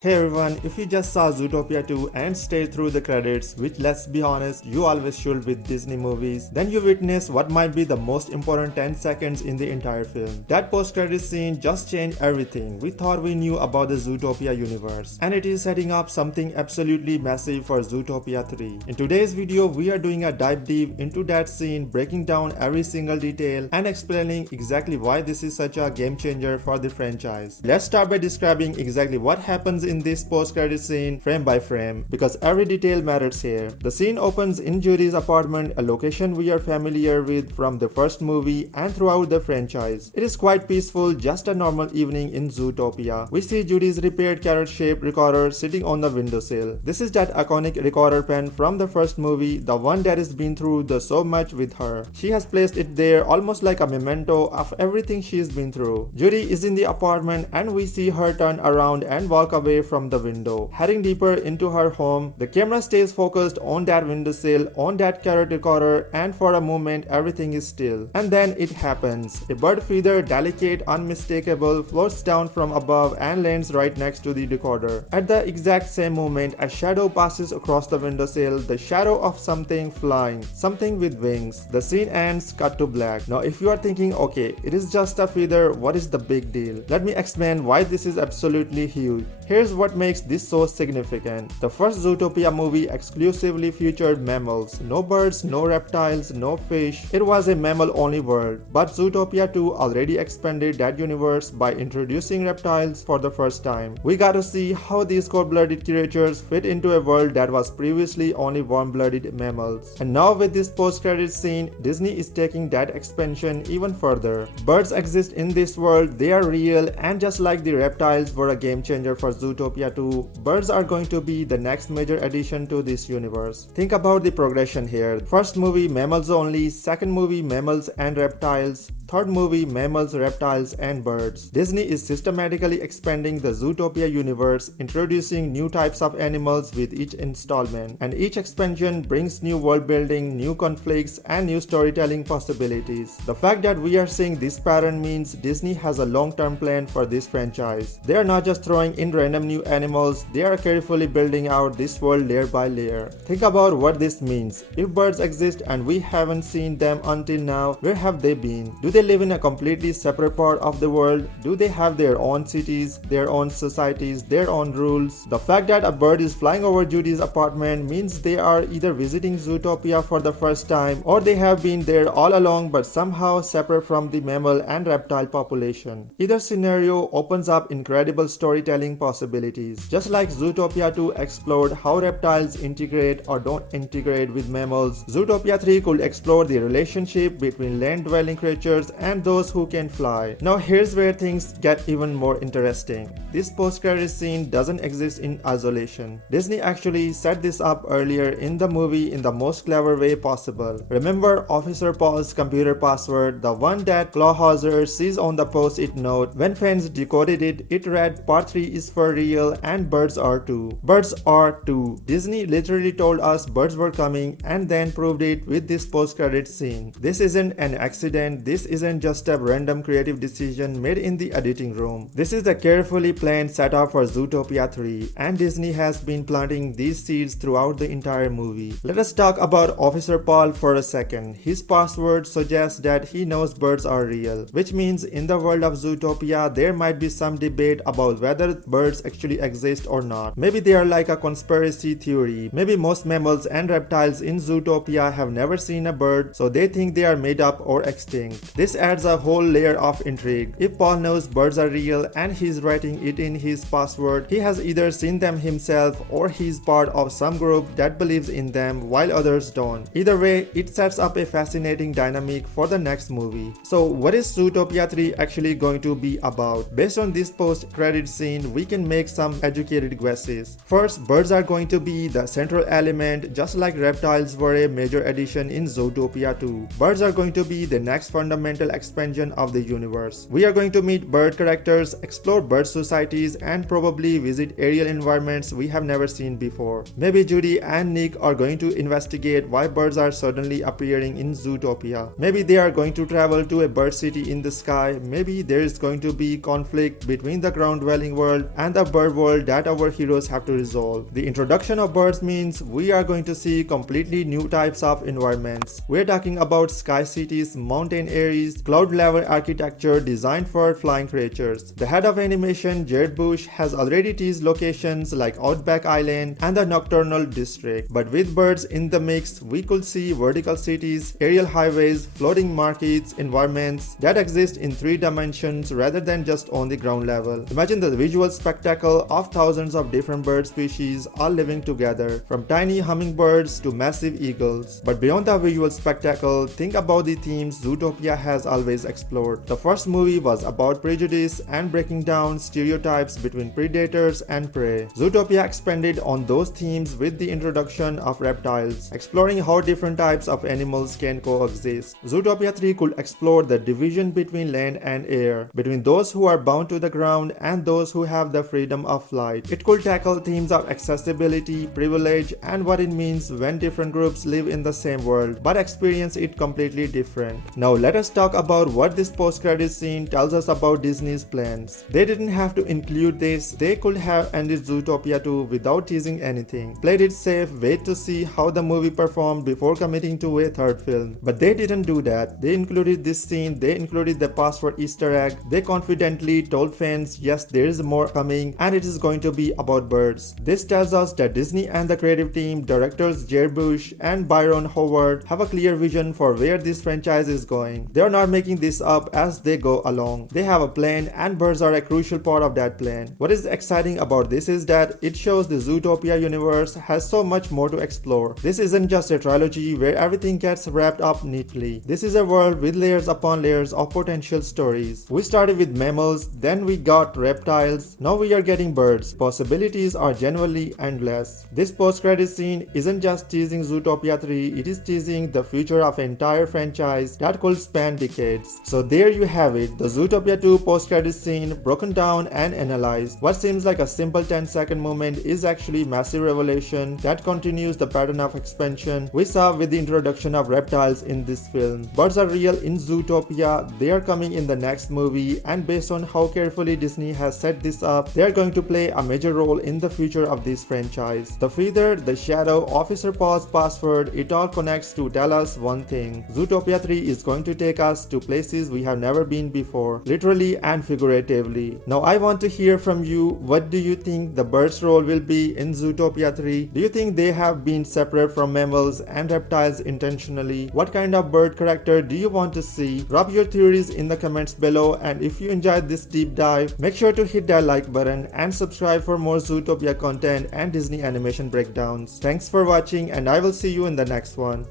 Hey everyone, if you just saw Zootopia 2 and stayed through the credits, which let's be honest, you always should with Disney movies, then you witness what might be the most important 10 seconds in the entire film. That post-credit scene just changed everything we thought we knew about the Zootopia universe, and it is setting up something absolutely massive for Zootopia 3. In today's video, we are doing a dive deep into that scene, breaking down every single detail and explaining exactly why this is such a game changer for the franchise. Let's start by describing exactly what happens in this post-credit scene frame by frame, because every detail matters here. The scene opens in Judy's apartment, a location we are familiar with from the first movie and throughout the franchise. It is quite peaceful, just a normal evening in Zootopia. We see Judy's repaired carrot-shaped recorder sitting on the windowsill. This is that iconic recorder pen from the first movie, the one that has been through so much with her. She has placed it there almost like a memento of everything she's been through. Judy is in the apartment and we see her turn around and walk away from the window. Heading deeper into her home, the camera stays focused on that windowsill, on that carrot recorder, and for a moment everything is still. And then it happens. A bird feather, delicate, unmistakable, floats down from above and lands right next to the recorder. At the exact same moment, a shadow passes across the windowsill, the shadow of something flying, something with wings. The scene ends, cut to black. Now if you are thinking, okay, it is just a feather, what is the big deal? Let me explain why this is absolutely huge. Here's what makes this so significant. The first Zootopia movie exclusively featured mammals. No birds, no reptiles, no fish. It was a mammal-only world. But Zootopia 2 already expanded that universe by introducing reptiles for the first time. We got to see how these cold-blooded creatures fit into a world that was previously only warm-blooded mammals. And now with this post-credit scene, Disney is taking that expansion even further. Birds exist in this world, they are real, and just like the reptiles were a game changer for Zootopia 2, birds are going to be the next major addition to this universe. Think about the progression here. First movie, mammals only. Second movie, mammals and reptiles. Third movie, mammals, reptiles, and birds. Disney is systematically expanding the Zootopia universe, introducing new types of animals with each installment. And each expansion brings new world building, new conflicts, and new storytelling possibilities. The fact that we are seeing this pattern means Disney has a long-term plan for this franchise. They are not just throwing in random new animals, they are carefully building out this world layer by layer. Think about what this means. If birds exist and we haven't seen them until now, where have they been? Do they live in a completely separate part of the world? Do they have their own cities, their own societies, their own rules? The fact that a bird is flying over Judy's apartment means they are either visiting Zootopia for the first time or they have been there all along but somehow separate from the mammal and reptile population. Either scenario opens up incredible storytelling possibilities. Just like Zootopia 2 explored how reptiles integrate or don't integrate with mammals, Zootopia 3 could explore the relationship between land-dwelling creatures and those who can fly. Now here's where things get even more interesting. This post-credit scene doesn't exist in isolation. Disney actually set this up earlier in the movie in the most clever way possible. Remember Officer Paul's computer password, the one that Clawhauser sees on the post-it note? When fans decoded it, it read Part 3 is for real and birds are too. Birds are too. Disney literally told us birds were coming and then proved it with this post-credit scene. This isn't an accident. This isn't just a random creative decision made in the editing room. This is a carefully planned setup for Zootopia 3, and Disney has been planting these seeds throughout the entire movie. Let us talk about Officer Paul for a second. His password suggests that he knows birds are real, which means in the world of Zootopia there might be some debate about whether birds actually exist or not. Maybe they are like a conspiracy theory. Maybe most mammals and reptiles in Zootopia have never seen a bird, so they think they are made up or extinct. This adds a whole layer of intrigue. If Paul knows birds are real and he's writing it in his password, he has either seen them himself or he's part of some group that believes in them while others don't. Either way, it sets up a fascinating dynamic for the next movie. So what is Zootopia 3 actually going to be about? Based on this post-credit scene, we can make some educated guesses. First, birds are going to be the central element, just like reptiles were a major addition in Zootopia 2. Birds are going to be the next fundamental expansion of the universe. We are going to meet bird characters, explore bird societies, and probably visit aerial environments we have never seen before. Maybe Judy and Nick are going to investigate why birds are suddenly appearing in Zootopia. Maybe they are going to travel to a bird city in the sky. Maybe there is going to be conflict between the ground-dwelling world and the bird world that our heroes have to resolve. The introduction of birds means we are going to see completely new types of environments. We're talking about sky cities, mountain areas, cloud level architecture designed for flying creatures. The head of animation, Jared Bush, has already teased locations like Outback Island and the Nocturnal District. But with birds in the mix, we could see vertical cities, aerial highways, floating markets, environments that exist in 3 dimensions rather than just on the ground level. Imagine the visual spectacle of thousands of different bird species all living together, from tiny hummingbirds to massive eagles. But beyond the visual spectacle, think about the themes Zootopia has always explored. The first movie was about prejudice and breaking down stereotypes between predators and prey. Zootopia expanded on those themes with the introduction of reptiles, exploring how different types of animals can coexist. Zootopia 3 could explore the division between land and air, between those who are bound to the ground and those who have the freedom of flight. It could tackle themes of accessibility, privilege, and what it means when different groups live in the same world but experience it completely different. Now let us talk about what this post-credit scene tells us about Disney's plans. They didn't have to include this. They could have ended Zootopia 2 without teasing anything, played it safe, wait to see how the movie performed before committing to a third film. But they didn't do that. They included this scene, they included the password Easter egg, they confidently told fans, yes, there is more coming and it is going to be about birds. This tells us that Disney and the creative team, directors Jared Bush and Byron Howard, have a clear vision for where this franchise is going. They are not making this up as they go along. They have a plan and birds are a crucial part of that plan. What is exciting about this is that it shows the Zootopia universe has so much more to explore. This isn't just a trilogy where everything gets wrapped up neatly. This is a world with layers upon layers of potential stories. We started with mammals, then we got reptiles, now we are getting birds. Possibilities are genuinely endless. This post-credit scene isn't just teasing Zootopia 3, it is teasing the future of an entire franchise that could span decades. So there you have it, the Zootopia 2 post-credit scene broken down and analyzed. What seems like a simple 10-second moment is actually massive revelation that continues the pattern of expansion we saw with the introduction of reptiles in this film. Birds are real in Zootopia, they are coming in the next movie, and based on how carefully Disney has set this up, they are going to play a major role in the future of this franchise. The feather, the shadow, Officer Paul's password, it all connects to tell us one thing. Zootopia 3 is going to take us to places we have never been before, literally and figuratively. Now I want to hear from you. What do you think the bird's role will be in Zootopia 3? Do you think they have been separate from mammals and reptiles intentionally? What kind of bird character do you want to see? Drop your theories in the comments below, and if you enjoyed this deep dive, make sure to hit that like button and subscribe for more Zootopia content and Disney animation breakdowns. Thanks for watching and I will see you in the next one.